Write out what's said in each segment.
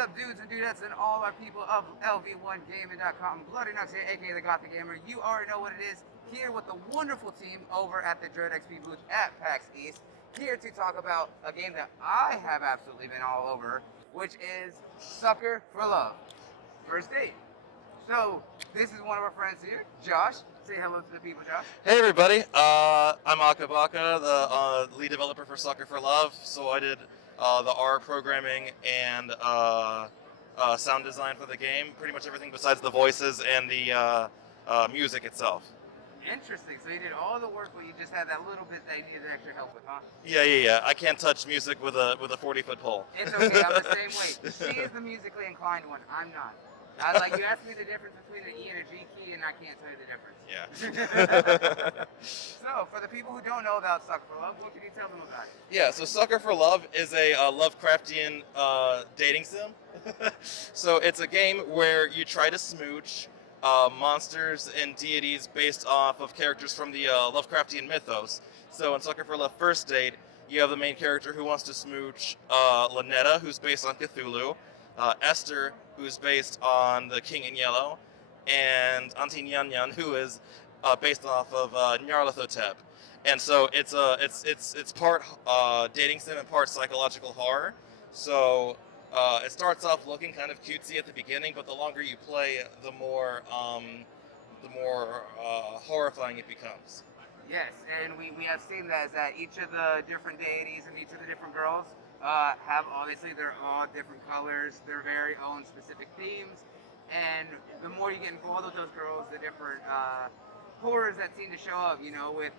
up, dudes and dudettes, and all our people of LV1 Gaming.com, Bloody Nuts here, aka the Gothic Gamer. You already know what it is. Here with the wonderful team over at the Dread XP booth at PAX East. Here to talk about a game that I have absolutely been all over, which is Sucker for Love. First date. So, this is one of our friends here, Josh. Say hello to the people, Josh. Hey everybody, I'm Akabaka, the lead developer for Sucker for Love. So I did the R programming and sound design for the game, pretty much everything besides the voices and the music itself. Interesting. So you did all the work, but you just had that little bit that you needed extra help with, huh? Yeah. I can't touch music with a 40-foot pole. It's okay. I'm the same way. She is the musically inclined one. I'm not. You asked me the difference between an E and a G key, and I can't tell you the difference. Yeah. So, for the people who don't know about Sucker for Love, what can you tell them about it? Yeah, so Sucker for Love is a Lovecraftian dating sim. So it's a game where you try to smooch monsters and deities based off of characters from the Lovecraftian mythos. So in Sucker for Love First Date, you have the main character who wants to smooch Lynetta, who's based on Cthulhu, Esther, who's based on the King in Yellow, and Auntie Nyan Nyan, who is based off of Nyarlathotep. And so it's part dating sim and part psychological horror. So it starts off looking kind of cutesy at the beginning, but the longer you play, the more horrifying it becomes. Yes, and we have seen that each of the different deities and each of the different girls have obviously their all different colors, their very own specific themes, and the more you get involved with those girls, the different horrors that seem to show up. You know, with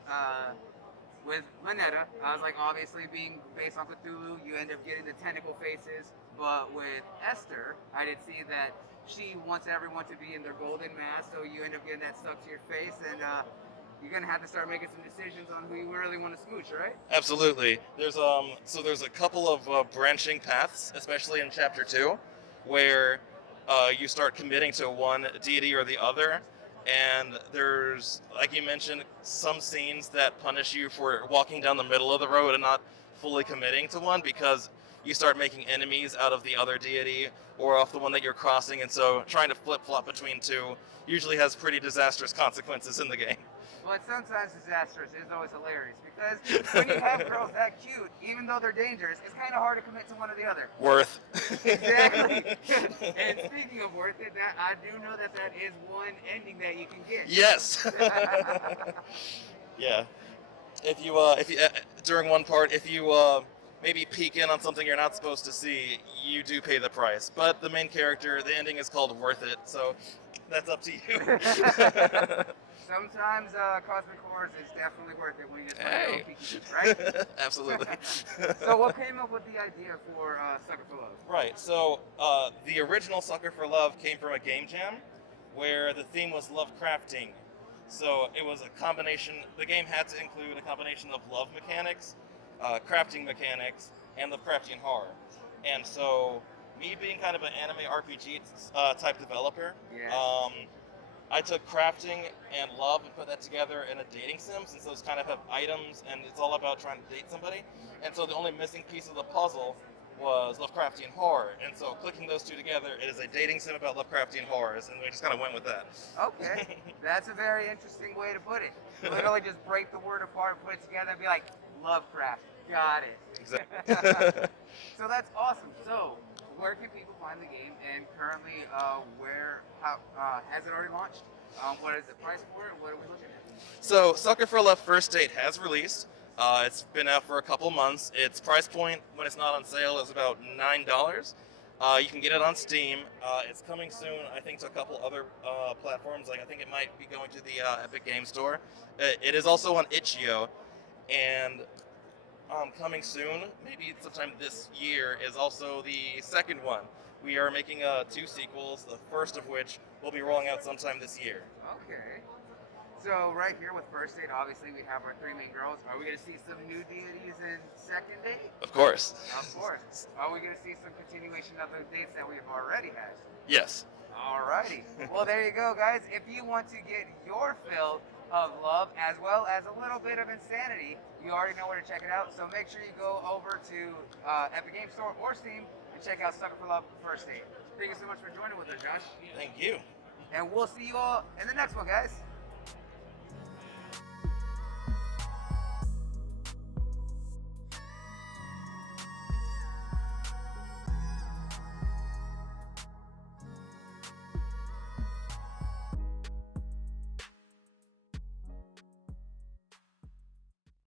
Lynetta, I was like, obviously being based on Cthulhu, you end up getting the tentacle faces. But with Esther, I did see that she wants everyone to be in their golden mask, so you end up getting that stuck to your face, and you're gonna have to start making some decisions on who you really want to smooch, right? Absolutely. There's a couple of branching paths, especially in chapter 2, where you start committing to one deity or the other. And there's, like you mentioned, some scenes that punish you for walking down the middle of the road and not fully committing to one, because you start making enemies out of the other deity or off the one that you're crossing, and so trying to flip-flop between two usually has pretty disastrous consequences in the game. Well, it's sometimes disastrous. It's always hilarious because when you have girls that cute, even though they're dangerous, it's kind of hard to commit to one or the other. Worth. Exactly. And speaking of worth it, that I do know that is one ending that you can get. Yes. Yeah. If you during one part, if you maybe peek in on something you're not supposed to see, you do pay the price. But the main character, the ending is called Worth It, so that's up to you. Sometimes cosmic horrors is definitely worth it when you just want to go peeky, right? Absolutely. So what came up with the idea for Sucker for Love? Right, so the original Sucker for Love came from a game jam where the theme was Lovecrafting. So it was a combination, the game had to include a combination of love mechanics, crafting mechanics, and Lovecraftian horror. And so, me being kind of an anime RPG type developer, yes. I took crafting and love and put that together in a dating sim, since those kind of have items and it's all about trying to date somebody. And so the only missing piece of the puzzle was Lovecraftian horror. And so clicking those two together, it is a dating sim about Lovecraftian horrors, and we just kind of went with that. Okay, that's a very interesting way to put it. Literally just break the word apart, put it together, and be like, Lovecraft, got it. Exactly. So that's awesome. So, where can people find the game? And currently, has it already launched? What is the price for it? What are we looking at? So, Sucker for Love First Date has released. It's been out for a couple months. Its price point, when it's not on sale, is about $9. You can get it on Steam. It's coming soon, I think, to a couple other platforms. Like, I think it might be going to the Epic Game Store. It is also on itch.io, and coming soon, maybe sometime this year, is also the second one. We are making 2 sequels, the first of which will be rolling out sometime this year. Okay. So right here with First Date, obviously we have our 3 main girls. Are we going to see some new deities in Second Date? Of course. Of course. Are we going to see some continuation of those dates that we've already had? Yes. Alrighty. Well, there you go, guys. If you want to get your fill of love as well as a little bit of insanity, you already know where to check it out. So make sure you go over to Epic Game Store or Steam and check out Sucker for Love First Date. Thank you so much for joining with us, Josh. Thank you. And we'll see you all in the next one, guys.